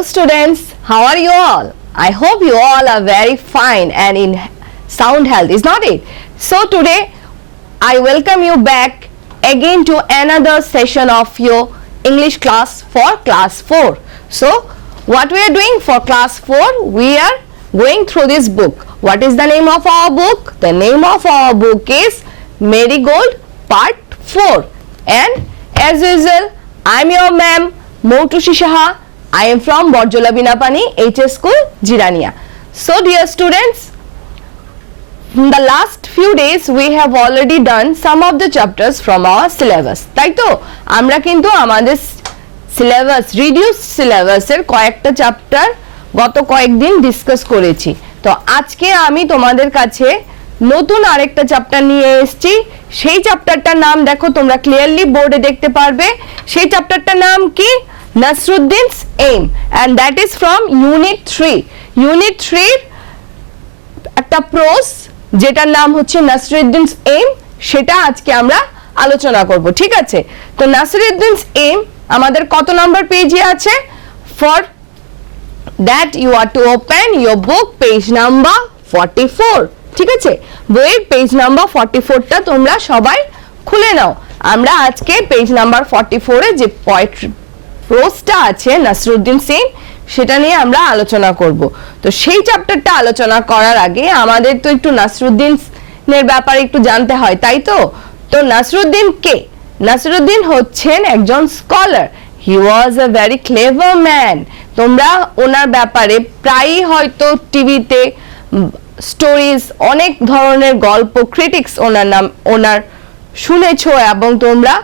Hello students, how are you all? I hope you all are very fine and in sound health, is not it? So today I welcome you back again to another session of your English class for class 4. So what we are doing for class 4, we are going through this book. What is the name of our book? The name of our book is Marigold Part 4. And as usual, I am your ma'am Moutushi Shaha. I am from Borjola Binapani HS School, Jirania. So dear students, in the last few days we have already done some of the chapters from our syllabus. তাই তো আমরা কিন্তু আমাদের syllabus reduced syllabus এর কয়েকটা chapter গত কয়েকদিন discuss করেছি। তো আজকে আমি তোমাদের কাছে নতুন আরেকটা চ্যাপ্টার নিয়ে এসেছি। সেই চ্যাপ্টারটার নাম দেখো, তোমরা ক্লিয়ারলি বোর্ডে দেখতে পারবে। সেই চ্যাপ্টারটার নাম কি? Nasruddin's Aim, and that is from Unit 3. Unit 3 একটা প্রোস যেটার নাম হচ্ছে Nasruddin's Aim, সেটা আজকে আমরা আলোচনা করব, ঠিক আছে? তো Nasruddin's Aim আমাদের কত নাম্বার পেজে আছে? For that you are to open your book page number 44, ঠিক আছে? বইয়ের পেজ নাম্বার 44টা তোমরা সবাই খুলে নাও। আমরা আজকে পেজ নাম্বার 44 এ যে পোয়েট্রি প্রোসটা আছে নাসরুদ্দিন সেন, সেটা নিয়ে আমরা আলোচনা করব। তো সেই চ্যাপ্টারটা আলোচনা করার আগে আমাদের তো একটু নাসরুদ্দিনের ব্যাপারে একটু জানতে হয়, তাই তো? তো নাসরুদ্দিন কে? নাসরুদ্দিন হচ্ছেন একজন scholar. He was a very clever man. তোমরা ওনার ব্যাপারে প্রায়ই হয়তো টিভিতে স্টোরিজ, অনেক ধরনের গল্প, ক্রিটিক্স ওনার শুনেছো এবং তোমরা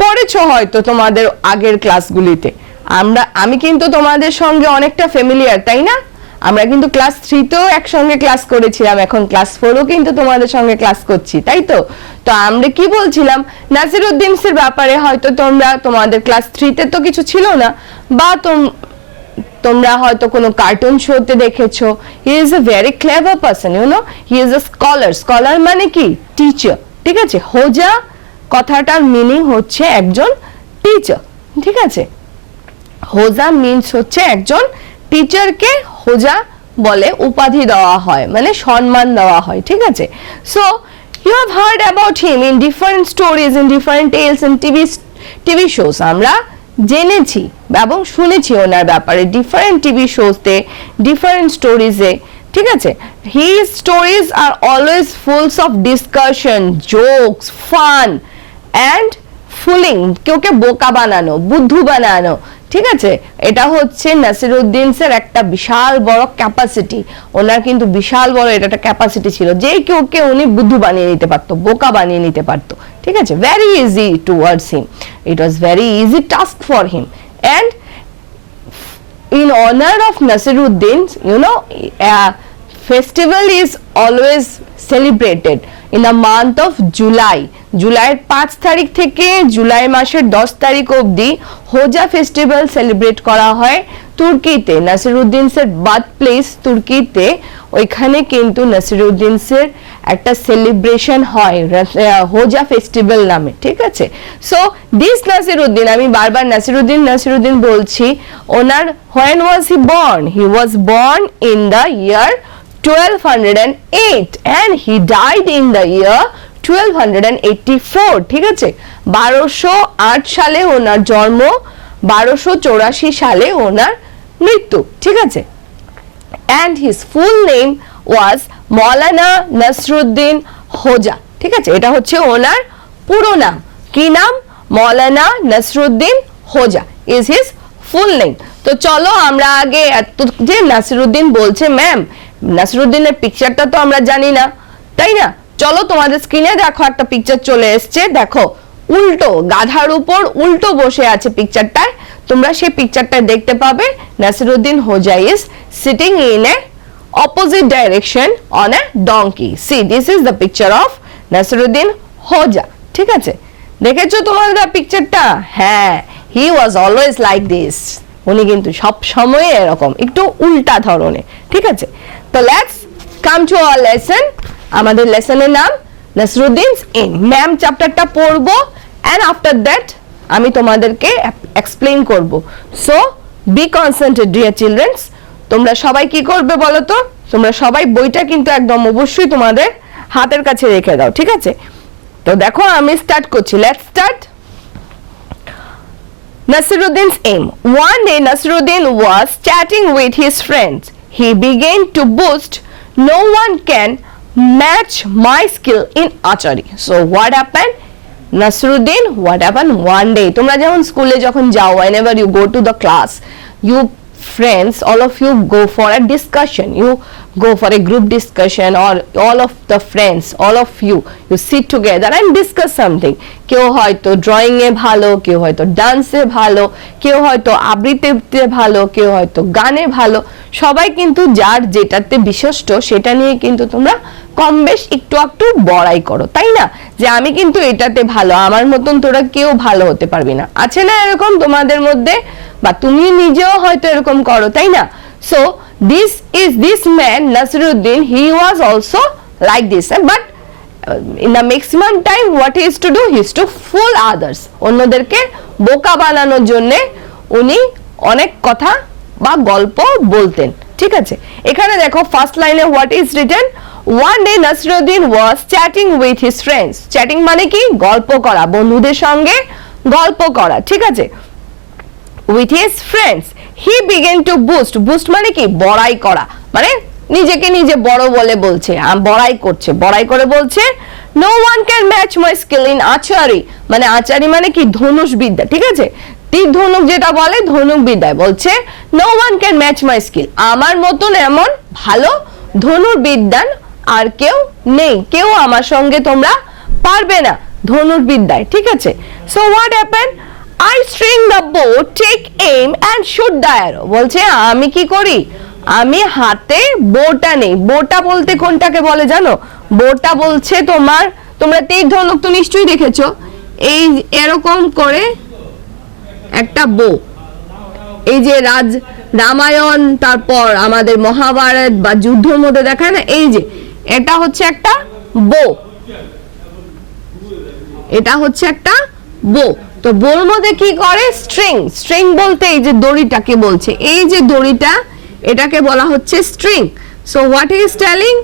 পড়েছো হয়তো তোমাদের আগের ক্লাসগুলিতে। আমি কিন্তু তোমাদের সঙ্গে অনেকটা ফ্যামিলিয়ার, তাই না? আমরা কিন্তু ক্লাস 3 তেও একসঙ্গে ক্লাস করেছিলাম, এখন ক্লাস 4ও কিন্তু তোমাদের সঙ্গে ক্লাস করছি, তাই তো? তো আমরা কি বলছিলাম, নাসিরউদ্দিনের ব্যাপারে হয়তো তোমাদের ক্লাস 3 তে তো কিছু ছিল না, বা তোমরা হয়তো কোনো কার্টুন শোতে দেখেছো। He is a very clever person, you know, he is a scholar. Scholar মানে কি? টিচার, ঠিক আছে? হোজা কথাটার মিনিং হচ্ছে একজন টিচার, ঠিক আছে? হোজা মিন্স হচ্ছে একজন টিচারকে হোজা বলে উপাধি দেওয়া হয়, মানে সম্মান দেওয়া হয়, ঠিক আছে? So you have heard about him in different stories, in different tales and TV shows. আমরা জেনেছি এবং শুনেছি ওনার ব্যাপারে ডিফারেন্ট টিভি শোতে, ডিফারেন্ট স্টোরিজে, ঠিক আছে? His stories are always full of discussion, jokes, fun and fooling, কেউকে বোকা বানানো, বুদ্ধু বানানো, ঠিক আছে? এটা হচ্ছে নাসিরউদ্দিনের একটা বিশাল বড় ক্যাপাসিটি। ওনার কিন্তু বিশাল বড় এটা একটা ক্যাপাসিটি ছিল, যে কেউকে উনি বুদ্ধু বানিয়ে নিতে পারতো, বোকা বানিয়ে নিতে পারতো, ঠিক আছে? Very easy towards him, it was very easy task for him. And in honor of Nasiruddin, you know, festival is always celebrated in the month of July. জুলাইয়ের 5 তারিখ থেকে জুলাই মাসের 10 তারিখ অবধি হোজা ফেস্টিভ্যাল সেলিব্রেট করা হয় তুর্কিতে। নাসিরউদ্দিনের বার্থ প্লেস তুর্কিতে, ওইখানে কিন্তু নাসিরউদ্দিনের একটা সেলিব্রেশন হয় হোজা ফেস্টিভ্যাল নামে, ঠিক আছে? সো দিস নাসিরউদ্দিন, আমি বারবার নাসিরউদ্দিন বলছি, ওনার when was he born? He was born in the year 1208 and he died in the year 1284, ঠিক আছে? 1208 সালে ওনার জন্ম, 1284 সালে ওনার মৃত্যু, ঠিক আছে? And his full name was মৌলানা নাসরুদ্দিন হোজা, ঠিক আছে? এটা হচ্ছে ওনার পুরো নাম। কি নাম? মৌলানা নাসরুদ্দিন হোজা is his full name. তো চলো আমরা আগে, যে নাসিরউদ্দিন বলছে ম্যাম, নাসিরউদ্দিনের পিকচারটা তো আমরা জানি না, তাই না? চলো তোমাদের স্ক্রিনে দেখো, একটা পিকচার চলে এসছে, দেখো, উল্টো গাধার উপর উল্টো বসে আছে পিকচারটায়। তোমরা সেই পিকচারটা দেখতে পাবে। Nasiruddin Hodja is sitting in a opposite direction on a donkey. See, this is the picture of Nasiruddin Hoja, ঠিক আছে? দেখেছো তোমরা পিকচারটা? হ্যাঁ, he was always like this. উনি কিন্তু সব সময় এরকম একটু উল্টা ধরনের, ঠিক আছে? তো let's come to our lesson. আমাদের লেসনের নাম নাসরুদ্দিনস এম। ম্যাম চ্যাপ্টারটা পড়বো, and after that আমি তোমাদেরকে এক্সপ্লেইন করব। So be concentrated dear childrens. তোমরা সবাই কি করবে বলো তো, তোমরা সবাই বইটা কিন্তু একদম অবশ্যই তোমাদের হাতের কাছে রেখে দাও, ঠিক আছে? তো দেখো আমি স্টার্ট করছি, let's start. Nasiruddin's aim. One day Nasiruddin was chatting with his friends. He began to boast, no one can match my skill in archery. So what happened? Nasiruddin, what happened? One day, তোমরা যেমন স্কুলে যখন যাও, whenever you go to the class, you friends, all of you go for a discussion, you go for a group discussion, or all of the friends, all of you sit together and discuss something. কেউ হয়তো drawing এ ভালো, কেউ হয়তো ডান্সে ভালো, কেউ হয়তো আবৃত্তিতে ভালো, কেউ হয়তো গানে ভালো, সবাই কিন্তু যার যেটাতে বিশিষ্ট সেটা নিয়ে কিন্তু তোমরা কম বেশ একটু একটু বড়াই করো, তাই না? যে আমি কিন্তু এটাতে ভালো, আমার মতন তোরা কেউ ভালো হতে পারবি না, আছে না এরকম তোমাদের মধ্যে? বা তুমি নিজেও হয়তো এরকম করো, তাই না? So this man Nasiruddin, he was also like this, but in the maximum time what he is to do, he is to fool others, অন্যদেরকে বোকা বানানোর জন্য উনি অনেক কথা বা গল্প বলতেন, ঠিক আছে? এখানে দেখো ফার্স্ট লাইনে what is written, one day Nasiruddin was chatting with his friends. Chatting মানে কি? গল্প করা, বন্ধুদের সঙ্গে গল্প করা, ঠিক আছে? with his friends he began to boast মানে কি? বড়াই করা, মানে নিজেকে নিজে বড় বলে বলছে, বড়াই করছে, বড়াই করে বলছে no one can match my skill in archery, মানে আচারি মানে কি? ধনুষ বিদ্যা, ঠিক আছে? তীর ধনুক যেটা বলে ধনুক বিদ্যায়, বলছে no one can match my skill, আমার মতন এমন ভালো ধনুর্বিদ্যান আর কেউ নেই, কেউ আমার সঙ্গে তোমরা পারবে না ধনুর্বিদ্যায়, ঠিক আছে? so what happened, I string the bow, take aim and shoot the arrow. বলছে আমি কি করি? আমি হাতে বোটা নেই। বোটা বলতে কোনটাকে বলে জানো? বোটা বলছে তোমরা তীর ধনুক তো নিশ্চয়ই দেখেছো, এই এরকম করে একটা বো, এই যে রামায়ণ তারপর আমাদের মহাভারত বা যুদ্ধের মধ্যে দেখায় না, এই যে এটা হচ্ছে একটা বো, এটা হচ্ছে একটা বো। তো বোর মধ্যে কি করে? স্ট্রিং বলতে এই যে দড়িটাকে বলছে, এই যে দড়িটা এটাকে বলা হচ্ছে string. So what is telling,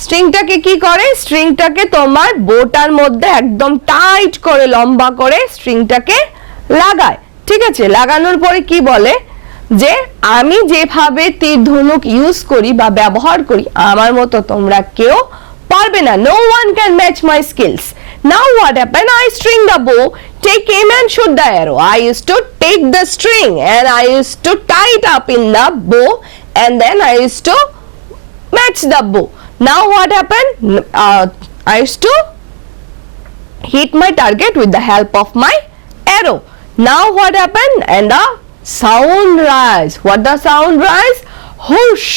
স্ট্রিংটাকে কি করে? স্ট্রিংটাকে তোমার বোটার মধ্যে একদম টাইট করে লম্বা করে স্ট্রিংটাকে লাগায়, ঠিক আছে? লাগানোর পরে কি বলে যে আমি যেভাবে তীর ধনুক ইউজ করি বা ব্যবহার করি আমার মতো তোমরা কেউ পারবে না, no one can match my skills. Now what happened, I string the bow, take aim and shoot the arrow. I used to take the string and I used to tie it up in the bow and then I used to match the bow. Now what happened, I used to hit my target with the help of my arrow. Now what happened, and the sound rise, what the sound rise, whoosh,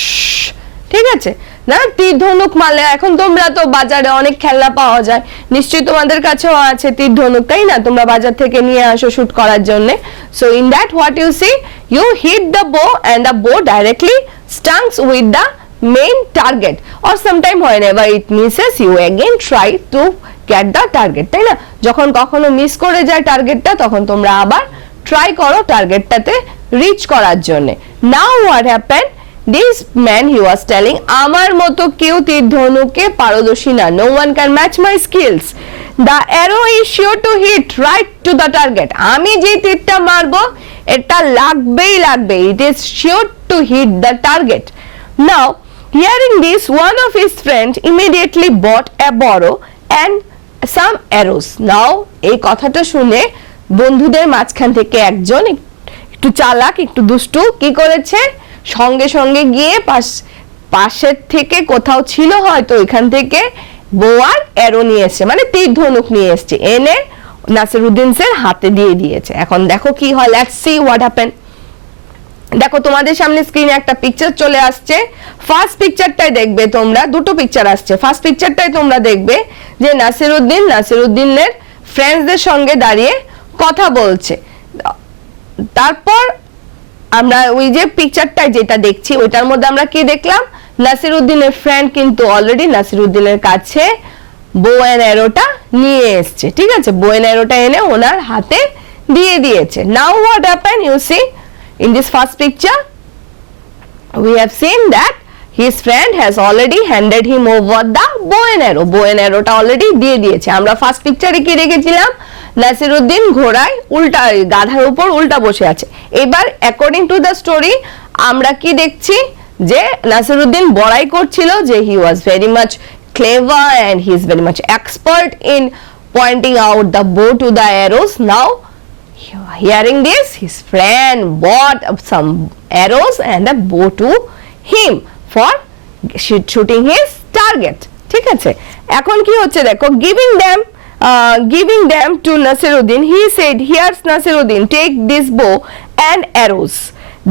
ঠিক আছে না? তীর ধনুক মারলে এখন তোমরা তো বাজারে অনেক খেলনা পাওয়া যায়, নিশ্চয়ই তোমাদের কাছেও আছে তীর ধনুক, তাই না? তোমরা বাজার থেকে নিয়ে আসো শুট করার জন্য। So in that what you see, you hit the bow and the bow directly stunts with the main target, or sometime whenever it misses you again try to get the target, তাই না? যখন কখনো miss করে যায় টার্গেটটা তখন তোমরা আবার ট্রাই করো টার্গেটটাতে রিচ করার জন্য। নাও what happened, this man he was telling আমার মতো কেউ তীর ধনুকে পারদর্শী না, no one can match my skills, the arrow is sure to hit right to the target, আমি যে তীরটা মারবো এটা লাগবেই লাগবে, it is sure to hit the target. Now hearing this, one of his friends immediately bought a bow and some arrows. Now এই কথাটা শুনে বন্ধুদের মাঝখান থেকে একজন একটু চালাক একটু দুষ্টু কি করেছে, সঙ্গে সঙ্গে গিয়ে পাশের থেকে কোথাও ছিল হয়তো এখান থেকে বো আর অ্যারো নিয়ে এসেছে, মানে তীর ধনুক নিয়ে এসেছে, এনে নাসিরুদ্দিনের হাতে দিয়ে দিয়েছে। এখন দেখো কি হয়, লেটস সি হোয়াট হ্যাপেন। দেখো তোমাদের সামনে স্ক্রিনে একটা পিকচার চলে আসছে, ফার্স্ট পিকচারটাই দেখবে তোমরা, দুটো পিকচার আসছে। ফার্স্ট পিকচারটাই তোমরা দেখবে যে নাসিরুদ্দিনের ফ্রেন্ডসদের সঙ্গে দাঁড়িয়ে কথা বলছে। তারপর আমরা ওই যে পিকচারটা যেটা দেখছি ওইটার মধ্যে আমরা কি দেখলাম, নাসিরুদ্দিনের ফ্রেন্ড কিন্তু অলরেডি নাসিরুদ্দিনের কাছে বো এন্ড অ্যারোটা নিয়ে এসছে, ঠিক আছে? বো এন্ড অ্যারোটা এনে ওনার হাতে দিয়ে দিয়েছে। Now what happened? You see in this first picture we have seen that his friend has already handed him over the bow and arrow. bow and arrow টা already দিয়ে দিয়েছে। আমরা ফার্স্ট পিকচারে কি রেখেছিলাম? নাসিরউদ্দিন ঘোড়ায় উল্টা, গাধার উপর উল্টা বসে আছে। এবার অ্যাকর্ডিং টু দ্য স্টোরি আমরা কি দেখছি যে নাসিরউদ্দিন বড়াই করছিল যে he was very much clever and he is very much expert in pointing out the bow to the arrows. Now hearing this, his friend bought some arrows and a bow to him for shooting his target. ঠিক আছে, এখন কি হচ্ছে দেখো, giving them to Nasiruddin, he said, here's Nasiruddin, take this bow and arrows.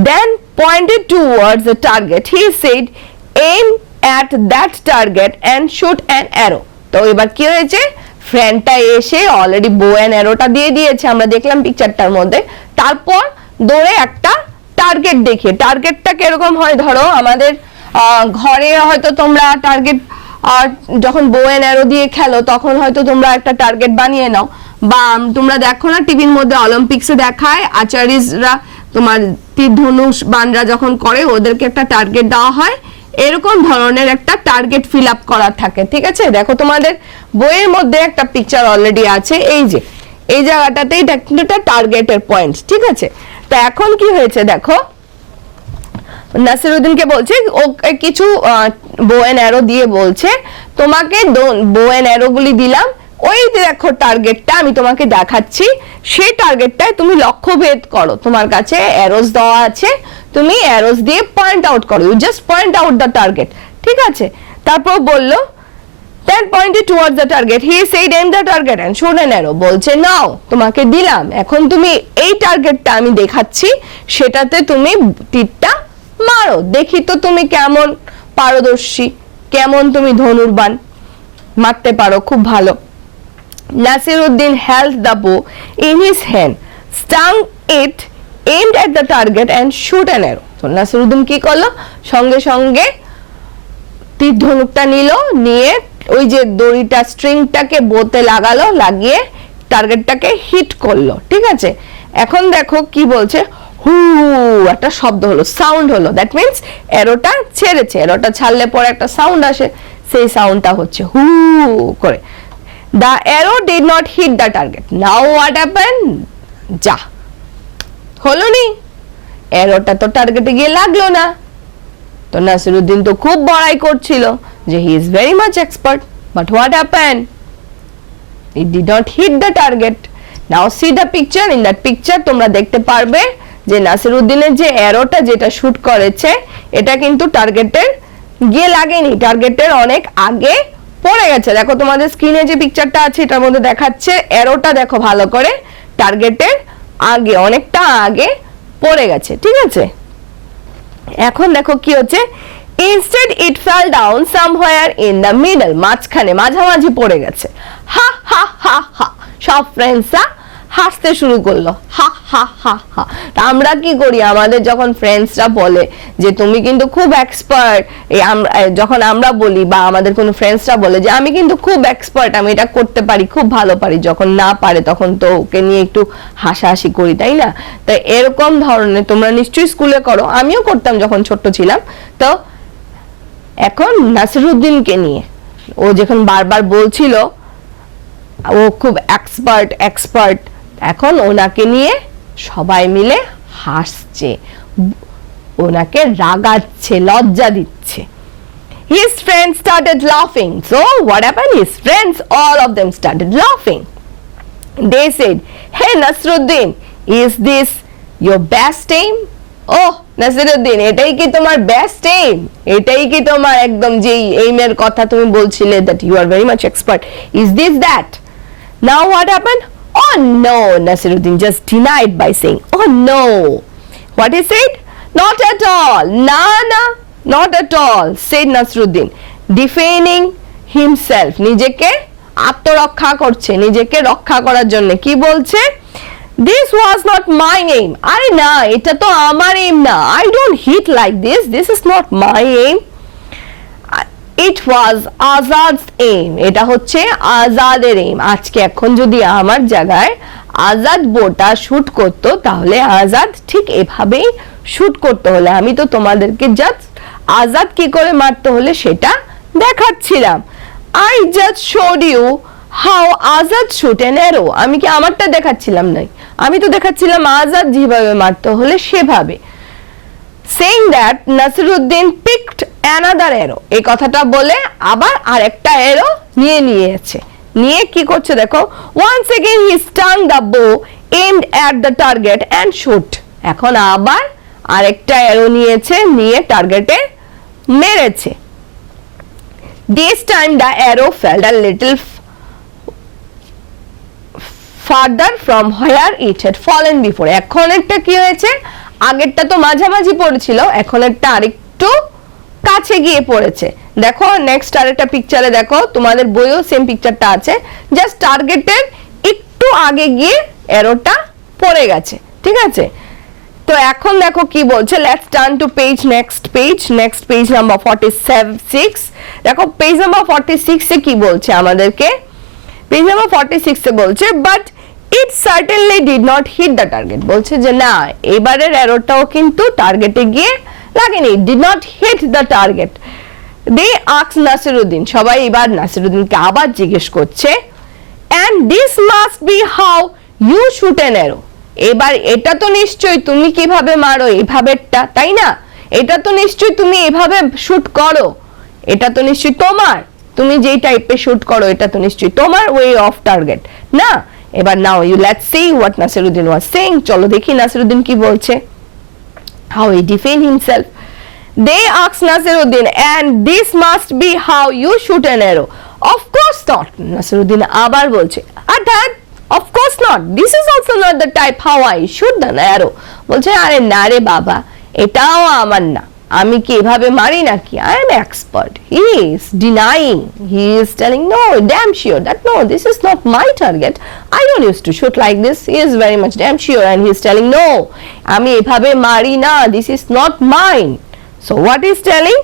Then pointed towards the target. He said, aim at that target and shoot an arrow. তো এবার কি হয়েছে, ফ্রেন্ডটা এসে অলরেডি বো এন্ড অ্যারোটা দিয়ে দিয়েছে, আমরা দেখলাম পিকচারটার মধ্যে। তারপর দৌড়ে একটা টার্গেট দেখিয়ে, টার্গেটটা কিরকম হয়, ধরো আমাদের ঘরে হয়তো তোমরা টার্গেট যখন বো এন্ড অ্যারো দিয়ে খেলো তখন হয়তো তোমরা একটা টার্গেট বানিয়ে নাও, বা তোমরা দেখো না টিভির মধ্যে অলিম্পিক্সে দেখায় আচার্যরা তোমার তীর ধনুষ বানরা যখন করে ওদেরকে একটা টার্গেট দেওয়া হয়, এরকম ধরনের একটা টার্গেট ফিল আপ করা থাকে। ঠিক আছে, দেখো তোমাদের বইয়ের মধ্যে একটা পিকচার অলরেডি আছে, এই যে এই জায়গাটাতে এটা কিন্তু একটা টার্গেটের পয়েন্ট। ঠিক আছে, তো এখন কি হয়েছে দেখো, নাসিরউদ্দিনকে বলছে ও কিছু বো এন্ড অ্যারো দিয়ে বলছে তোমাকে বো এন্ড অ্যারো গুলি দিলাম, ওই দেখো টার্গেটটা আমি তোমাকে দেখাচ্ছি, সেই টার্গেটটায় তুমি লক্ষ্য ভেদ করো, তোমার কাছে অ্যারোস দেওয়া আছে, তুমি অ্যারোস দিয়ে পয়েন্ট আউট করো, you just point out the target. ঠিক আছে, তারপর বললো then pointed towards the target, he said aim the target and shoot an arrow. বলছে নাও তোমাকে দিলাম, এখন তুমি এই টার্গেটটা আমি দেখাচ্ছি সেটাতে তুমি তীরটা মারো, দেখি তো তুমি কেমন পারদর্শী, কেমন তুমি ধনুর্বান, মারতে পারো খুব ভালো। Nasiruddin held the bow in his hand, stung it, aimed at the target and shoot an arrow. তো নাসিরউদ্দিন কি করলো, সঙ্গে সঙ্গে তীর ধনুকটা নিল, নিয়ে ওই যে দড়িটা স্ট্রিংটাকে বোতে লাগালো, লাগিয়ে টার্গেটটাকে হিট করলো। ঠিক আছে, এখন দেখো কি বলছে, হু একটা শব্দ হলো, সাউন্ড হলো, দ্যাট মিন্স অ্যারোটা ছেড়েছে, অ্যারোটা ছাড়লে পরে একটা সাউন্ড আসে, সেই সাউন্ডটা হচ্ছে হু করে। The arrow did not hit the target. Now what happened? যা হলো নি, অ্যারোটা তো টার্গেটে গিয়ে লাগলো না। তো নাসিরউদ্দিন তো খুব বড়াই করছিল যে he is very much expert, but what happened? It did not hit the target. Now see the picture. In that picture তোমরা দেখতে পারবে যে নাসিরউদ্দিনের যে অ্যারোটা যেটা শুট করেছে এটা কিন্তু টার্গেটের গিয়ে লাগেনি, টার্গেটের অনেক আগে পড়ে গেছে। দেখো তোমাদের স্ক্রিনে যে পিকচারটা আছে এটার মধ্যে দেখাচ্ছে, অ্যারোটা দেখো ভালো করে, টার্গেটের আগে অনেকটা আগে পড়ে গেছে। ঠিক আছে, এখন দেখো কি হচ্ছে, instead it fell down somewhere in the middle, মাঝখানে মাঝামাঝি পড়ে গেছে। হা হা হা হা, সব ফ্রেন্ডসরা হাসতে শুরু করলো, হা হা হা হা। তা আমরা কি করি, আমাদের যখন ফ্রেন্ডসরা বলে যে তুমি কিন্তু খুব এক্সপার্ট, যখন আমরা বলি বা আমাদের কোনো ফ্রেন্ডসরা বলে যে আমি কিন্তু খুব এক্সপার্ট, আমি এটা করতে পারি, খুব ভালো পারি, যখন না পারে তখন তো ওকে নিয়ে একটু হাসাহাসি করি, তাই না? তো এরকম ধরনের তোমরা নিশ্চয়ই স্কুলে করো, আমিও করতাম যখন ছোট্ট ছিলাম। তো এখন নাসিরউদ্দিনকে নিয়ে ও যখন বারবার বলছিল ও খুব এক্সপার্ট, এখন ওনাকে নিয়ে সবাই মিলে হাসছে, ওনাকে রাগাচ্ছে, লজ্জা দিচ্ছে। His friends started laughing. So what happened? His friends, all of them started laughing. They said, "Hey Nasruddin, is this your best aim?" Oh Nasiruddin, এটাই কি তোমার বেস্ট এইম? এটাই কি তোমার একদম যে এইমের কথা তুমি বলছিলে that you are very much expert? Is this that? Now what happened? Oh no, Nasiruddin just denied by saying, oh no. What he said? Not at all. Na, not at all, said Nasiruddin, defending himself. নিজেকে আত্মরক্ষা করছে, নিজেকে রক্ষা করার জন্য কি বলছে? This was not my aim. আরে না, এটা তো আমার aim না. I don't hit like this. This is not my aim. It was Azad's aim. এটা হচ্ছে আজাদের aim. আজকে এখন যদি আমার জায়গায় আজাদ বোটা শুট করতো তাহলে আজাদ ঠিক এভাবেই শুট করতে হলে আমি তো তোমাদেরকে জাস্ট আজাদ কি করে মারতে হলে সেটা দেখাচ্ছিলাম। I just showed you how Azad shoot an arrow. আমি কি আমারটা দেখাচ্ছিলাম না, আমি তো দেখাচ্ছিলাম আজাদ যেভাবে মারতে হলে সেভাবে। Saying that Nasiruddin picked another arrow, এই কথাটা বলে আবার আরেকটা অ্যারো নিয়েছে, নিয়ে কি করছে দেখো, once again he strung the bow, aimed at the target and shoot. এখন আবার আরেকটা অ্যারো নিয়েছে, নিয়ে টার্গেটে মেরেছে। This time the arrow fell a little farther from where it had fallen before. এখন একটা কি হয়েছে, আগেরটা তো মাঝামাঝি পড়েছিল, এখন একটা আরেকটু কাছে গিয়ে পড়েছে। দেখো নেক্সট আরেকটা পিকচারে দেখো, তোমাদের বইও সেম পিকচারটা আছে, জাস্ট টার্গেটের একটু আগে গিয়ে অ্যারোটা পড়ে গেছে, ঠিক আছে। তো এখন দেখো কি বলছে, let's turn to page, next page number 46। দেখো পেজ নাম্বার 46 এ কি বলছে আমাদেরকে, পেজ নাম্বার 46 এ বলছে but it certainly did not hit the target. বলছে যে না, এবারের অ্যারোটাও কিন্তু টার্গেটে গিয়ে লাগেনি, did not hit the target. They ask Nasiruddin, সবাই এবার নাসিরুদ্দিনকে আবার জিজ্ঞেস করছে, and this must be how you shoot an arrow. এবার এটা তো নিশ্চয়ই তুমি কিভাবে মারো এভাবেটা, তাই না? এটা তো নিশ্চয়ই তুমি এভাবে শুট করো, এটা তো নিশ্চয়ই তোমার, তুমি যেই টাইপে শুট করো এটা তো নিশ্চয়ই তোমার ওয়ে অফ টার্গেট না। এবার now you let's see what Nasiruddin was saying, চলো দেখি নাসিরুদ্দিন কি বলছে, how he defend himself. They asked Nasiruddin, and this must be how you shoot an arrow. Of course not. Nasiruddin আবার বলছে, Dad, of course not. This is also not the type how I shoot an arrow. বলছে আরে না রে বাবা, এটাও আমার না, আমি কি এভাবে মারি নাকি, I am expert. He is denying, he is telling no, damn sure that no, this is not my target. I don't used to shoot like this. He is very much damn sure and he is telling no, আমি এভাবে মারি না, this is not mine. So what is telling?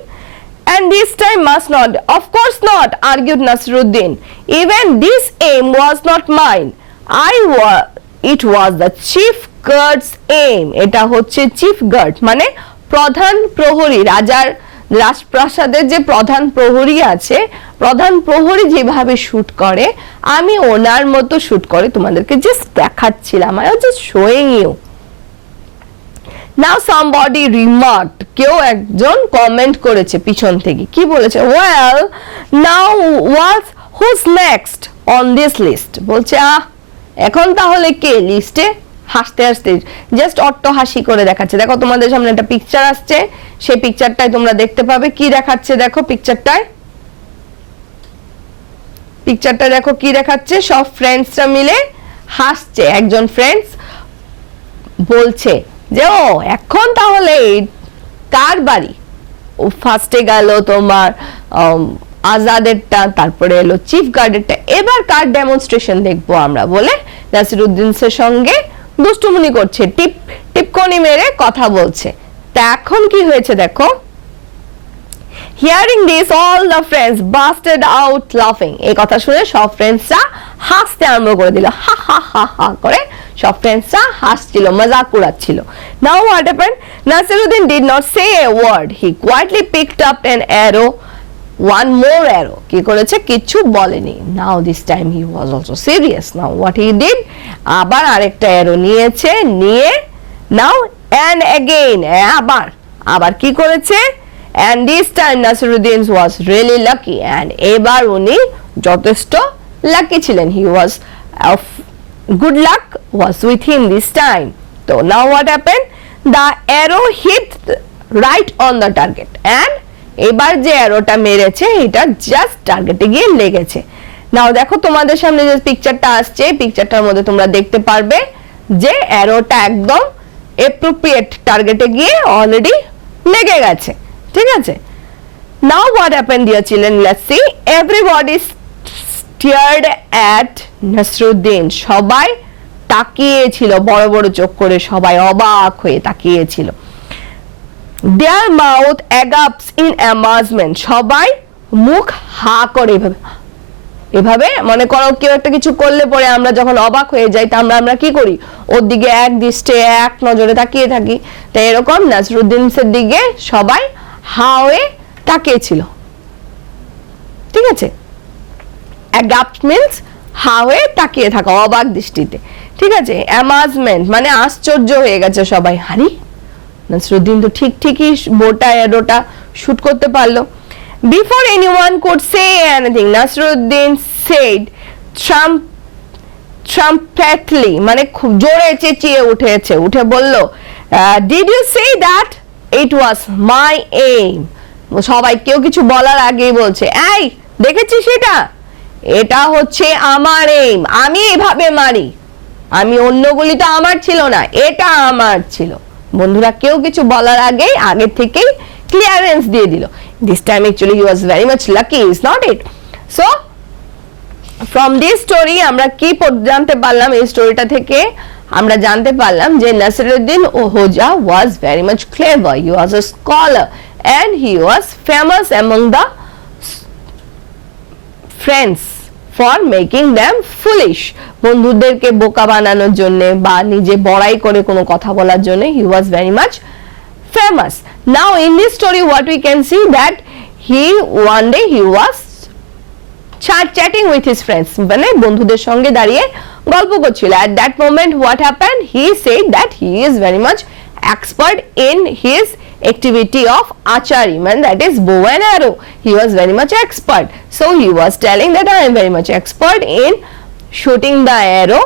And this time must not, of course not, argued Nasiruddin. Even this aim was not mine. It was the chief guard's aim. এটা হচ্ছে chief guard মানে প্রধান প্রহরী, রাজার রাজপ্রাসাদের যে প্রধান প্রহরী আছে, প্রধান প্রহরী যেভাবে শুট করে আমি ওনার মতো শুট করে তোমাদেরকে জাস্ট দেখাচ্ছিলাম, I was just showing you. Now somebody remarked, কেউ একজন কমেন্ট করেছে পিছন থেকে, কি বলেছে, well now who's next on this list. বলছে এখন তাহলে কে লিস্টে, হাসতে হাসতে জাস্ট অট্টহাসি করে দেখাচ্ছে। দেখো তোমাদের সামনে একটা পিকচার আসছে, সেই পিকচারটাই তোমরা দেখতে পাবে কি দেখাচ্ছে, দেখো পিকচারটা দেখো কি দেখাচ্ছে, সব ফ্রেন্ডসরা মিলে হাসছে। একজন ফ্রেন্ডস বলছে যে ও এখন তাহলে কার বাড়ি, ও ফার্স্টে গেল তোমার আজাদেরটা, তারপরে এলো চিফ গার্ডেরটা, এবার কার ডেমনস্ট্রেশন দেখবো আমরা বলে নাসিরুদ্দিনের সঙ্গে দুষ্টুমুনি করছে, টিপকনি মেরে কথা বলছে। তা এখন কি হয়েছে দেখো, hearing this all the friends busted out লাফিং। এই কথা শুনে সব ফ্রেন্ডসরা হাসতে আরম্ভ করে দিল, হা হা হা হা করে সব ফ্রেন্ডসরা হাসছিল, মজাক উড়াচ্ছিল। Now what happened, Nasiruddin did not say a word, he quietly picked up an arrow, one more arrow, কি করেছে, কিছু বলেনি। now this time he was also serious. now what he did, আবার আরেকটা অ্যারো নিয়েছে, নিয়ে now and again, আবার কি করেছে, and this time Nasiruddin was really lucky, and এবার উনি যথেষ্ট লাকি ছিলেন, he was good luck was with him this time. so now what happened, the arrow hit right on the target, and এবার যে অ্যারোটা মেরেছে এটা জাস্ট টার্গেটে গিয়ে লেগেছে। নাও দেখো তোমাদের সামনে যে পিকচারটা আসছে, পিকচারটার মধ্যে তোমরা দেখতে পারবে যে অ্যারোটা একদম অ্যাপ্রোপ্রিয়েট টার্গেটে গিয়ে অলরেডি লেগে গেছে, ঠিক আছে। Now what happened dear children, let's see, everybody stared at Nasiruddin, সবাই তাকিয়েছিল, বড় বড় চোখ করে সবাই অবাক হয়ে তাকিয়েছিল। their mouth agape in amazement, সবাই মুখ হা করে এভাবে, এভাবে মনে করো কেউ একটা কিছু করলে পরে আমরা যখন অবাক হয়ে যাই তা আমরা কি করি, ওর দিকে এক দৃষ্টে এক নজরে তাকিয়ে থাকি। তাই এরকম নাসরুদ্দিনের দিকে সবাই হা হয়ে তাকিয়েছিল, ঠিক আছে। অ্যাগাপ্ট মিন্স হা হয়ে তাকিয়ে থাকা, অবাক দৃষ্টিতে, ঠিক আছে। অ্যামাজমেন্ট মানে আশ্চর্য হয়ে গেছে সবাই, হারি নাসরুদ্দিন তো ঠিকই বোটা এরোটা শুট করতে পারলো। Before anyone could say anything Nasruddin said trumpetly মানে খুব জোরে চেঁচিয়ে উঠে বলল, did you see that it was my aim. সবাই কেউ কিছু বলার আগেই বলছে, এই দেখেছিস এটা হচ্ছে আমার এইম, আমি এভাবে মারি, আমি অন্যগুলি তো আমার ছিল না, এটা আমার ছিল। বন্ধুরা কেউ কিছু বলার আগে থেকেই ক্লিয়ারেন্স দিয়ে দিল। This time actually he was very much lucky, is not it? So from this story আমরা কি জানতে পারলাম, এই স্টোরিটা থেকে আমরা জানতে পারলাম যে নাসিরউদ্দিন হোজা was very much clever, he was a scholar and he was famous among the friends for making them foolish. বন্ধুদেরকে বোকা বানানোর জন্য বা নিজে বড়াই করে কোনো কথা বলার জন্য he was very much famous. Now in this story what we can see that one day he was chatting with his friends, মানে বন্ধুদের সঙ্গে দাঁড়িয়ে গল্প করছিল। At that moment what happened, he said that he is very much expert in his activity of archery, man, that is bow and arrow. He was very much expert, so he was telling that I am very much expert in shooting the arrow.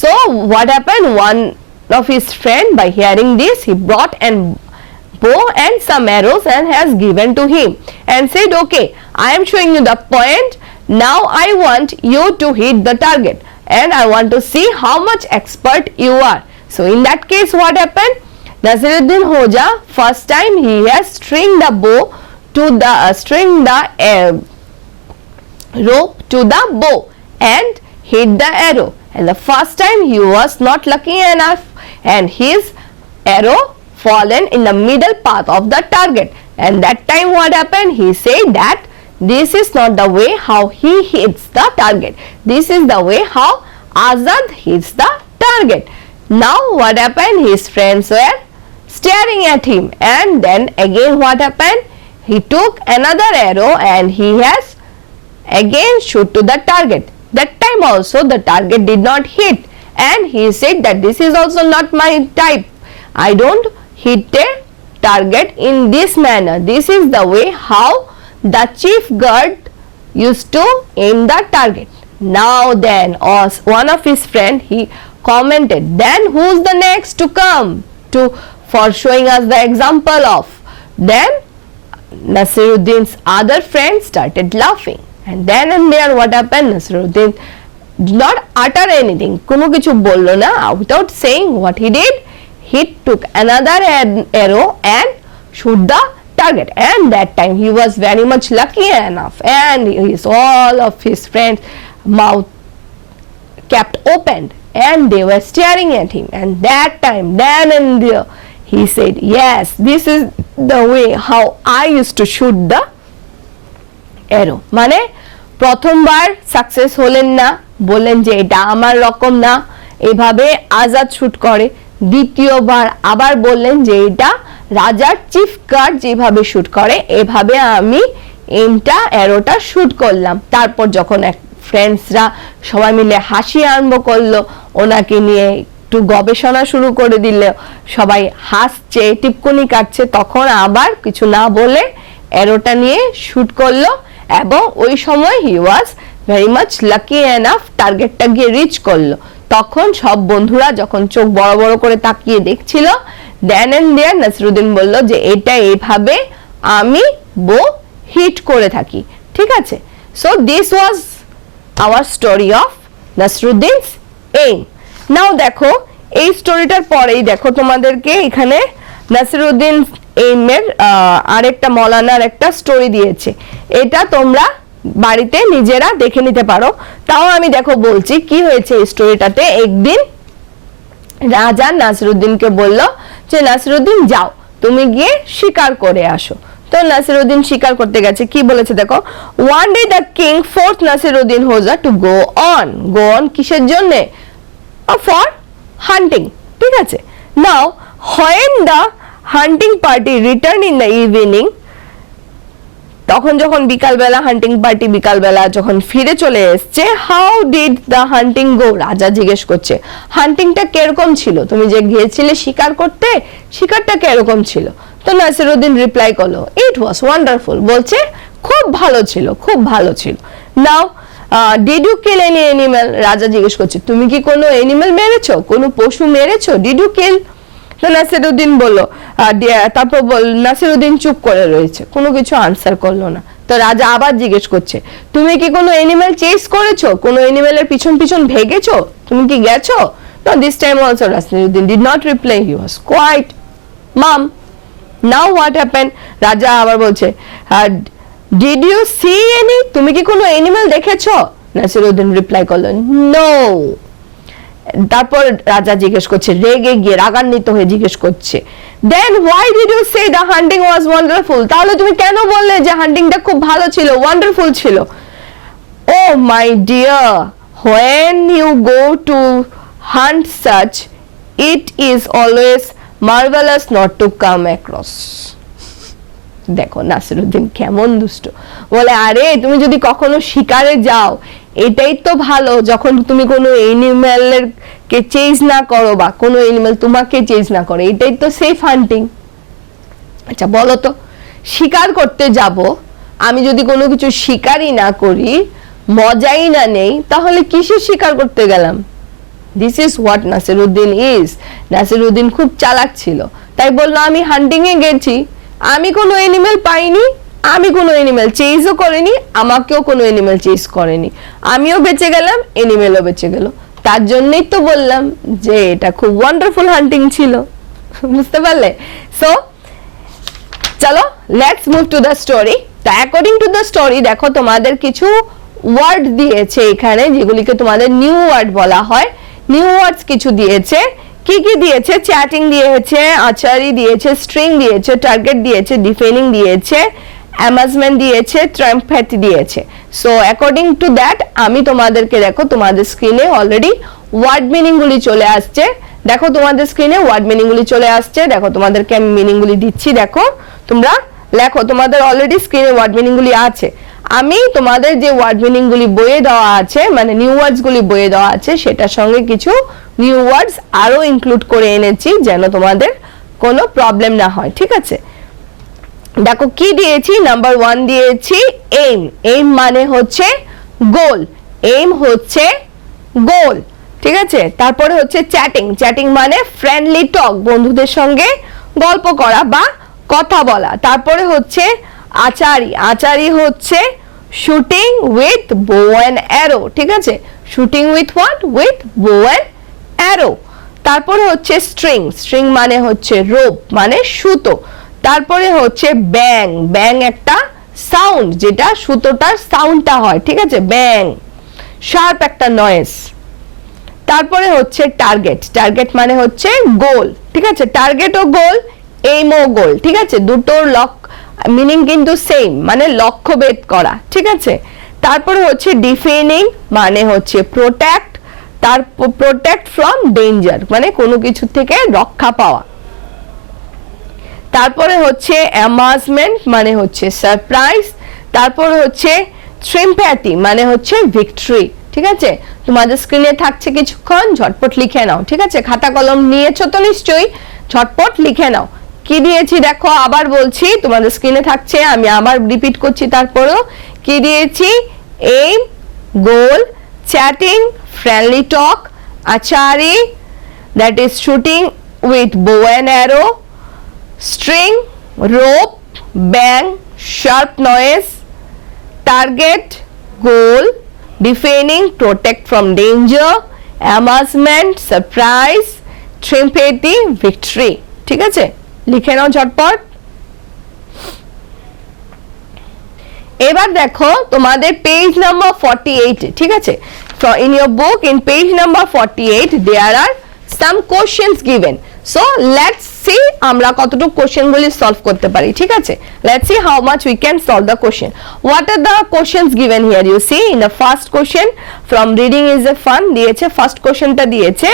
So what happened, one of his friend, by hearing this, he brought an bow and some arrows and has given to him and said, okay, I am showing you the point, now I want you to hit the target and I want to see how much expert you are. So in that case what happened, Naseeruddin Hoja first time he has string the bow to the rope to the bow and hit the arrow, and the first time he was not lucky enough and his arrow fallen in the middle path of the target, and that time what happened, he said that this is not the way how he hits the target, this is the way how Azad hits the target. Now what happened, his friends were staring at him, and then again what happened, he took another arrow and he has again shoot to the target. That time also the target did not hit, and he said that this is also not my type, I don't hit a target in this manner, this is the way how the chief guard used to aim the target. Now then one of his friend he commented, then who's the next to come for showing us the example of. Then Naseeruddin's other friend started laughing, and then and there what happened, Naseeruddin did not utter anything, কোনো কিছু বললো না, without saying what he did, he took another arrow and shoot the target, and that time he was very much lucky enough, and all of his friends mouth kept opened and they were staring at him, and that time then and there he said, yes, this is the way how I used to shoot the arrow. মানে প্রথমবার success হলেন না, বললেন যে এটা আমার রকম না, এভাবে আজাদ শুট করে। দ্বিতীয়বার আবার বললেন যে এটা রাজার চিফ গার্ড যেভাবে শুট করে এভাবে আমি এইমটা অ্যারোটা শুট করলাম। তারপর যখন ফ্রেন্ডসরা সবাই মিলে হাসি আরম্ভ করলো, ওনাকে নিয়ে একটু গবেষণা শুরু করে দিল, সবাই হাসছে টিপকুনি কাটছে, তখন আবার কিছু না বলে অ্যারোটা নিয়ে শুট করলো, এবং ওই সময় he was very much lucky enough, টার্গেটটা গিয়ে রিচ করলো। তখন সব বন্ধুরা যখন চোখ বড় বড় করে তাকিয়ে দেখছিল, দেন এন্ড দেয়ার নাসিরউদ্দিন বলল যে এটা এইভাবে আমি বো হিট করে থাকি, ঠিক আছে। So this was our story of Nasiruddin's aim. Now দেখো এই স্টোরিটার পরেই দেখো তোমাদেরকে এখানে নাসিরউদ্দিন এইমের আরেকটা মৌলানার একটা স্টোরি দিয়েছে, এটা তোমরা বাড়িতে নিজেরা দেখে নিতে পারো। তাও আমি দেখো বলছি কি হয়েছে এই স্টোরিটাতে। একদিন রাজা নাসিরউদ্দিনকে বলল যে নাসিরউদ্দিন যাও তুমি গিয়ে শিকার করে আসো। তো নাসিরউদ্দিন স্বীকার করতে গেছে, কি বলেছে দেখো, one day the king force Nasiruddin Hoja to go on কিসের জন্য, ফর হান্টিং, ঠিক আছে। নাও when the hunting party returned in the evening, তখন যখন বিকালবেলা হান্টিং পার্টি বিকালবেলা যখন ফিরে চলে এসছে, হাউ ডিড দ্য হান্টিং গো, রাজা জিজ্ঞেস করছে হান্টিংটা কিরকম ছিল, তুমি যে গিয়েছিলে শিকার করতে, শিকারটা কিরকম ছিল। তো নাসিরউদ্দিন রিপ্লাই করলো, ইট ওয়াজ ওয়ান্ডারফুল, বলছে খুব ভালো ছিল, খুব ভালো ছিল। Now did you kill any animal, রাজা জিজ্ঞেস করছে তুমি কি কোনো অ্যানিমাল মেরেছো, কোনো পশু মেরেছো, ডিড ইউ কিল। তো নাসিরউদ্দিন বললো, তারপর নাসিরউদ্দিন চুপ করে রয়েছে, কোনো কিছু আনসার করলো না। তো রাজা আবার জিজ্ঞেস করছে তুমি কি কোনো অ্যানিমাল চেস করেছো, কোনো অ্যানিমালের পিছন পিছন ভেগেছো, তুমি কি গেছো। No, this time also Nasiruddin did not reply, he was quiet, mum. Now what happened, রাজা আবার বলছে did you see any, তুমি কি কোনো অ্যানিমাল দেখেছো। নাসিরউদ্দিন রিপ্লাই করলেন no। তারপর রাজা জিজ্ঞেস করছে, রেগে গিয়ে রাগান্বিত হয়ে জিজ্ঞেস করছে, then why did you say the hunting was wonderful, তাহলে তুমি কেন বললে যে হান্টিংটা খুব ভালো ছিল, ওয়ান্ডারফুল ছিল। oh my dear, when you go to hunt such, it is always marvelous not to come across। দেখো নাসিরউদ্দিন কেমন দুষ্ট, বলে আরে তুমি যদি কখনো শিকারে যাও এটাই তো ভালো, যখন তুমি কোনো অ্যানিমালের কে চেজ না করো বা কোনো অ্যানিমাল তোমাকে চেজ না করে, এটাই তো সেফ হান্টিং। আচ্ছা বলো তো, শিকার করতে যাব, আমি যদি কোনো কিছু শিকারই না করি, মজাই না নেই, তাহলে কিসের শিকার করতে গেলাম। This is what Nasiruddin is. Nasiruddin খুব চালাক ছিল, তাই বললো আমি হান্টিং এ গেছি, আমি কোনো অ্যানিমাল পাইনি, আমি কোনো অ্যানিমাল চেজও করিনি, আমাকেও কোনো অ্যানিমাল চেজ করেনি, আমিও বেঁচে গেলাম, অ্যানিমালও বেঁচে গেল, তার জন্যই তো বললাম যে এটা খুব ওয়ান্ডারফুল হান্টিং ছিল। বুঝতে পারলে। সো চলো let's move to the story. তো অ্যাকর্ডিং টু দ্য স্টোরি দেখো তোমাদের কিছু ওয়ার্ড দিয়েছে এখানে, যেগুলিকে তোমাদের নিউ ওয়ার্ড বলা হয়। নিউ ওয়ার্ডস কিছু দিয়েছে, কি কি দিয়েছে, চ্যাটিং দিয়েছে, আচারি দিয়েছে, স্ট্রিং দিয়েছে, টার্গেট দিয়েছে, ডিফেনিং দিয়েছে, অ্যামাজমেন্ট দিয়েছে, ট্রাম্পেট দিয়েছে। সো অ্যাকর্ডিং টু দ্যাট আমি তোমাদেরকে দেখো তোমাদের স্ক্রিনে অলরেডি ওয়ার্ড মিনিং গুলি চলে আসছে। দেখো তোমাদের স্ক্রিনে ওয়ার্ড মিনিং গুলি চলে আসছে, দেখো তোমাদেরকে আমি মিনিং গুলি দিচ্ছি, দেখো তোমরা লেখো, তোমাদের অলরেডি স্ক্রিনে ওয়ার্ড মিনিং গুলি আছে। আমি তোমাদের যে ওয়ার্ড মিনিং গুলি বইয়ে দেওয়া আছে, মানে নিউ ওয়ার্ডস গুলি বইয়ে দেওয়া আছে, সেটার সঙ্গে কিছু নিউ ওয়ার্ডস আরো ইনক্লুড করে এনেছি, যেন তোমাদের কোনো প্রবলেম না হয়, ঠিক আছে। দেখো কি দিয়েছি, নাম্বার 1 দিয়েছি এইম। এইম মানে হচ্ছে গোল, এইম হচ্ছে গোল, ঠিক আছে। তারপরে হচ্ছে চ্যাটিং, চ্যাটিং মানে ফ্রেন্ডলি টক, বন্ধুদের সঙ্গে গল্প করা বা কথা বলা। তারপরে হচ্ছে আচারি, আচারি হচ্ছে শুটিং উইথ বো অ্যান্ড অ্যারো, ঠিক আছে। শুটিং উইথ হোয়াট, উইথ বো অ্যান্ড অ্যারো। তারপরে হচ্ছে স্ট্রিং, স্ট্রিং মানে হচ্ছে রোপ মানে সুতো। তারপরে হচ্ছে ব্যাং, ব্যাং একটা সাউন্ড, যেটা সুতোটার সাউন্ডটা হয়, ঠিক আছে, ব্যাং, শার্প একটা নয়েজ। তারপরে হচ্ছে টার্গেট, টার্গেট মানে হচ্ছে গোল, ঠিক আছে। টার্গেট ও গোল, এইম ও গোল, ঠিক আছে, দুটোর মিনিং কিন্তু সেম, মানে লক্ষ্য ভেদ করা, ঠিক আছে। তারপরে হচ্ছে ডিফেনিং মানে হচ্ছে প্রোটেক্ট, তার প্রোটেক্ট ফ্রম ডেঞ্জার মানে কোনো কিছু থেকে রক্ষা পাওয়া। তারপরে হচ্ছে অ্যামাজমেন্ট মানে হচ্ছে সারপ্রাইজ। তারপরে হচ্ছে সিম্প্যাথি মানে হচ্ছে ভিক্টরি, ঠিক আছে। তোমাদের স্ক্রিনে থাকছে কিছুক্ষণ, ঝটপট লিখে নাও, ঠিক আছে। খাতা কলম নিয়েছো তো নিশ্চয়ই, ঝটপট লিখে নাও। কি দিয়েছি দেখো, আবার বলছি, তোমাদের স্ক্রিনে থাকছে, আমি আবার রিপিট করছি, তারপরেও কি দিয়েছি, aim, goal, chatting, friendly talk, achari, that is shooting with বো and arrow, string, rope, bang, sharp noise, target, goal, defending, protect from danger, amazement, surprise, sympathy, victory, ঠিক আছে। লিখে নাও ঝটপট। এবার দেখো তোমাদের পেজ নাম্বার 48, ঠিক আছে। In your book in page number 48 there are some questions given, so let's see আমরা কতটুকু কোশ্চেনগুলি সলভ করতে পারি, ঠিক আছে? Let's see how much we can solve the question. What are the questions given here? You see in the first question from reading is a fun দিয়েছে, first কোশ্চেনটা দিয়েছে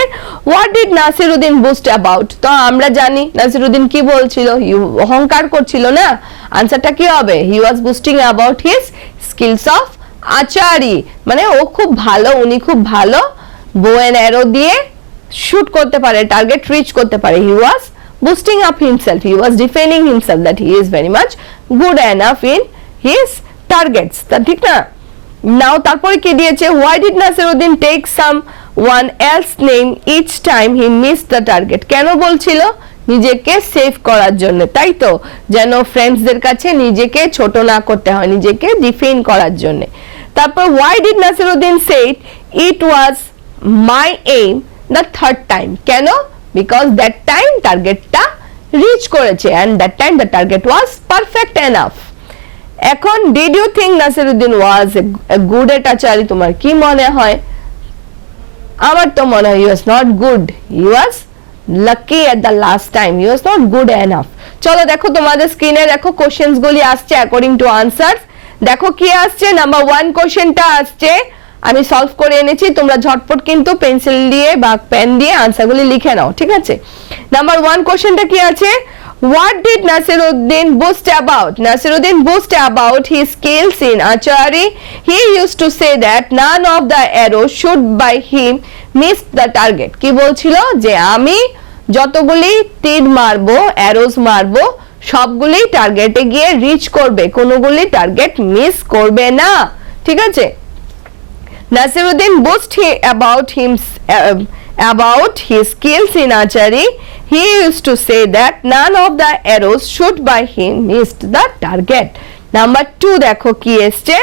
what did Nasiruddin boast about. তো আমরা জানি নাসিরউদ্দিন কি বলছিল, অহংকার করছিল না। আনসারটা কি হবে? He was boasting about his skills of archery, মানে ও খুব ভালো, উনি খুব ভালো বো এন্ড অ্যারো দিয়ে শুট করতে পারে, টার্গেট রিচ করতে পারে। হি ওয়াজ boosting up himself, he was defending himself that he is very much good enough in his targets, তা ঠিক না? নাও তারপরে কি দিয়েছে, why did Nasiruddin take someone else name each time he missed the target? কেন বলছিল? নিজেকে সেভ করার জন্য, তাই তো, যেন ফ্রেন্ডসদের কাছে নিজেকে ছোট না করতে হয়, নিজেকে ডিফেন্ড করার জন্য। তারপর why did Nasiruddin said it was my aim the third time? কেন? because that time টার্গেটটা রিচ করেছে and that time the target was perfect enough. এখন did you think Nasiruddin was a good at achari? তোমার কি মনে হয়? আমার তো মনে হয় he was not good, he was lucky at the last time, he was not good enough. চলো দেখো তোমাদের স্ক্রিনে দেখো কোশ্চেনস গুলি আসছে অ্যাকর্ডিং টু আনসারস। দেখো কি আসছে, নাম্বার 1 কোশ্চেনটা আসছে, আমি সলভ করে এনেছি, তোমরা ঝটপট কিন্তু পেন্সিল দিয়ে বা পেন দিয়ে আনসারগুলি লিখে নাও, ঠিক আছে? নাম্বার 1 কোশ্চেনটা কি আছে, what did Nasiruddin boast about? Nasiruddin boast about his skills in archery. He used to say that none of the arrows shot by him missed the target. কি বলছিল? যে আমি যতগুলি তীর মারবো, অ্যারোস মারবো, সবগুলি টার্গেটে গিয়ে রিচ করবে, কোনোগুলি টার্গেট মিস করবে না, ঠিক আছে? Nasiruddin boasted about his skills in archery. He used to say that none of the arrows shot by him missed the target. Number 2 দেখো কি এসছে,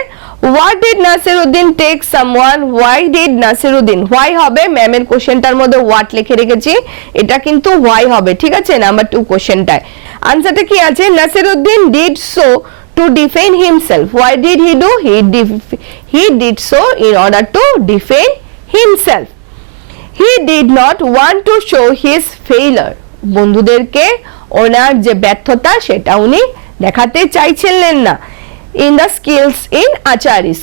what did Nasiruddin take someone? Why did Nasiruddin? Why হবে? ম্যামের কোশ্চেনটার মধ্যে what লিখে রেখেছি, এটা কিন্তু why হবে, ঠিক আছে? নাম্বার 2 কোশ্চেনটায় আনসারটা কি আছে, Nasiruddin did so to defend himself. Why did he do? He did so in order to defend himself. He did not want to show his failure. বন্ধুদেরকে ওনার যে ব্যর্থতা সেটা উনি দেখাতে চাইছিলেন না। In the skills in archery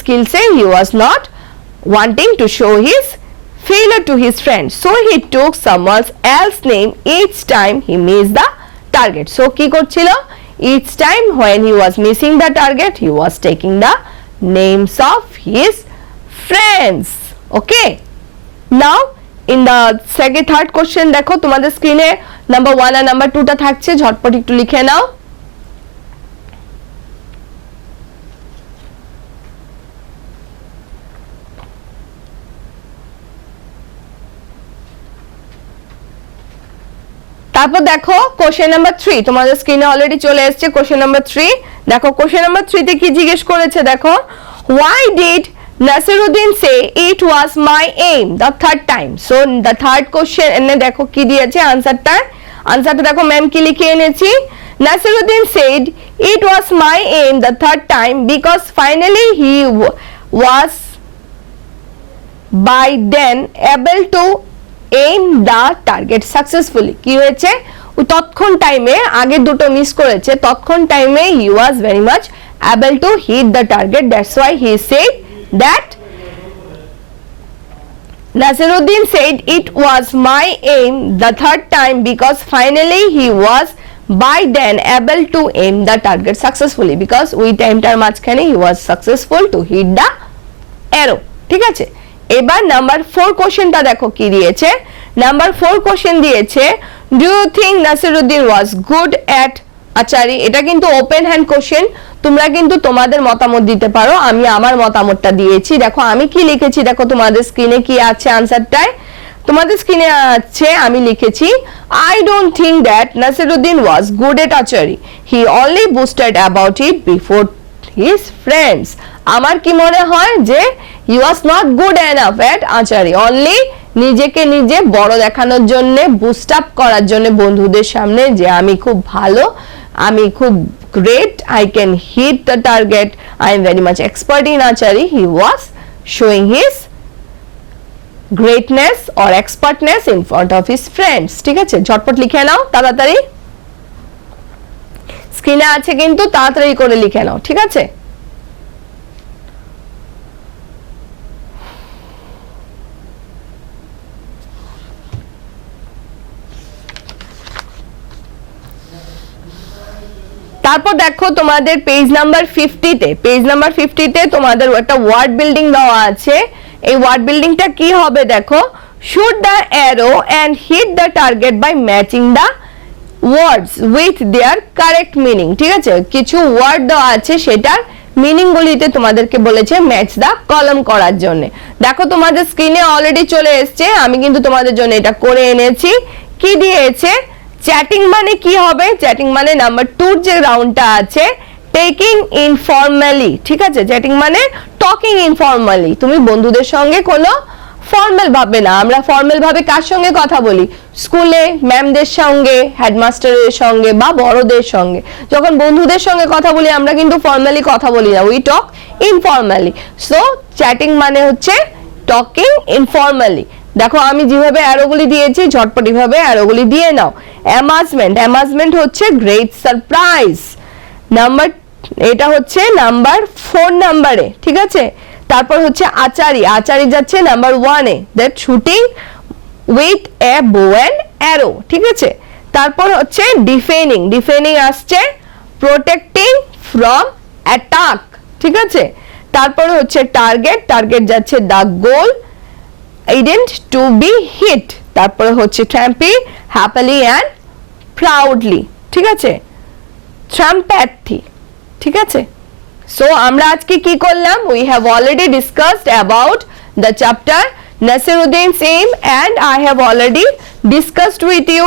skills he was not wanting to show his failure to his friends, so he took someone else's name each time he missed the target. So কি করছিল? Each time when he was missing the target, he was taking the names of his friends. Okay, now in the third question দেখো তোমাদের স্ক্রিনে number 1 আর number 2 টা থাকছে, ঝটপট একটু লিখে নাও। তারপর দেখো কোশ্চেন নাম্বার 3 তোমাদের স্ক্রিনে অলরেডি চলে এসেছে। কোশ্চেন নাম্বার 3 দেখো, কোশ্চেন নাম্বার 3 তে কি জিজ্ঞেস করেছে দেখো, why did Nasiruddin say it was my aim the third time? So the third question এনে দেখো কি দিয়েছে আনসারটা দেখো ম্যাম কি লিখে এনেছি, Nasiruddin said it was my aim the third time because finally he was by then able to aim the target successfully. কি হয়েছে? তৎক্ষণ টাইমে, আগে দুটো মিস করেছে, তৎক্ষণ টাইমে he was very much able to hit the target. That's why he said that Nasiruddin said it was my aim the third time because finally he was by then able to aim the target successfully, because ওই টাইমটার মাঝখানে he was successful to hit the arrow, ঠিক আছে? এবার number 4 কোশ্চেনটা দেখো কি দিয়েছে, number 4 question দিয়েছে, do you think Nasiruddin was good at archery? এটা কিন্তু ওপেন হ্যান্ড কোশ্চেন, তোমরা কিন্তু তোমাদের মতামত দিতে পারো, আমি আমার মতামতটা দিয়েছি। দেখো আমি কি লিখেছি, দেখো তোমাদের স্ক্রিনে কি আছে আনসারটায়, তোমাদের স্ক্রিনে আছে আমি লিখেছি, I don't think that Nasiruddin was good at archery. He only boasted about it before his friends. আমার কি মনে হয় যে he was not good enough at archery. Only নিজেকে নিজে বড় দেখানোর জন্য, বুস্ট আপ করার জন্য বন্ধুদের সামনে যে আমি খুব ভালো, আমি খুব great, I can hit the target, I am very much expert in archery. He was showing his greatness or expertness in front of his friends. ঠিক আছে, ঝটপট লিখে নাও তাড়াতাড়ি, স্ক্রিনে আছে কিন্তু তাড়াতাড়ি করে লিখে নাও, ঠিক আছে? তারপর দেখো তোমাদের পেজ নাম্বার 50 তে তোমাদের একটা ওয়ার্ড বিল্ডিং দেওয়া আছে। এই ওয়ার্ড বিল্ডিংটা কি হবে দেখো, shoot the arrow and hit the target by matching the words with their correct meaning। ঠিক আছে, কিছু ওয়ার্ড দেওয়া আছে, সেটার মিনিং গুলিতে তোমাদেরকে বলেছে ম্যাচ দা কলাম করার জন্য। দেখো তোমাদের স্ক্রিনে অলরেডি চলে এসেছে, আমি কিন্তু তোমাদের জন্য এটা করে এনেছি। কি দিয়েছে, চ্যাটিং মানে কি হবে, চ্যাটিং মানে নাম্বার 2 যে রাউন্ডটা আছে, টেকিং ইনফর্মালি। ঠিক আছে, চ্যাটিং মানে টকিং ইনফর্মালি, তুমি বন্ধুদের সঙ্গে কোনো ফর্মাল ভাবে না। আমরা ফর্মাল ভাবে কার সঙ্গে কথা বলি, স্কুলে ম্যামদের সঙ্গে, হেডমাস্টারের সঙ্গে বা বড়দের সঙ্গে। যখন বন্ধুদের সঙ্গে কথা বলি আমরা কিন্তু ফর্মালি কথা বলি না, we talk informally. So chatting মানে হচ্ছে টকিং ইনফর্মালি। দেখো আমি যেভাবে অ্যারোগুলি দিয়েছি ঝটপট এভাবে অ্যারোগুলি দিয়ে নাও। অ্যামাজমেন্ট হচ্ছে গ্রেট সারপ্রাইজ, নাম্বার এটা হচ্ছে নাম্বার 4 নাম্বারে। ঠিক আছে, তারপর হচ্ছে আচারি যাচ্ছে number 1 A, that shooting with a বো অ্যান্ড অ্যারো। ঠিক আছে, তারপর হচ্ছে ডিফেনিং আসছে প্রোটেক্টিং ফ্রম অ্যাটাক। ঠিক আছে, তারপর হচ্ছে টার্গেট যাচ্ছে the goal aimed to be hit। তারপর হচ্ছে ট্র্যাম্পিং হ্যাপিলি অ্যান্ড প্রাউডলি। ঠিক আছে, ট্রাম্প্যাথি। ঠিক আছে, সো আমরা আজকে কি করলাম, we have already discussed about the chapter Nasiruddin's aim, and I have already discussed with you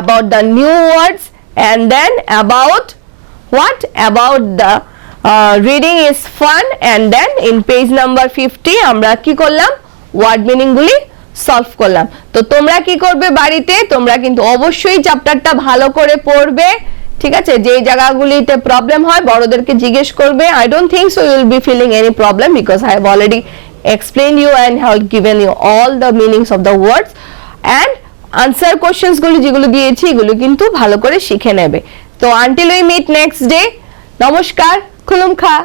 about the new words, and then about what, about the reading is fun, and then in page number 50 আমরা কি করলাম, word meaning গুলি solve করলাম। তো তোমরা কি করবে বাড়িতে, তোমরা কিন্তু অবশ্যই চ্যাপ্টারটা ভালো করে পড়বে। ঠিক আছে, যে জায়গাগুলিতে প্রবলেম হয় বড়দেরকে জিজ্ঞেস করবে। I don't think so you will be feeling any problem because I have already explained you and have given you all the meanings of the words, and answer questions গুলি যেগুলো দিয়েছি এগুলো কিন্তু ভালো করে শিখে নেবে। তো until we meet next day, নমস্কার, খুলুম খা।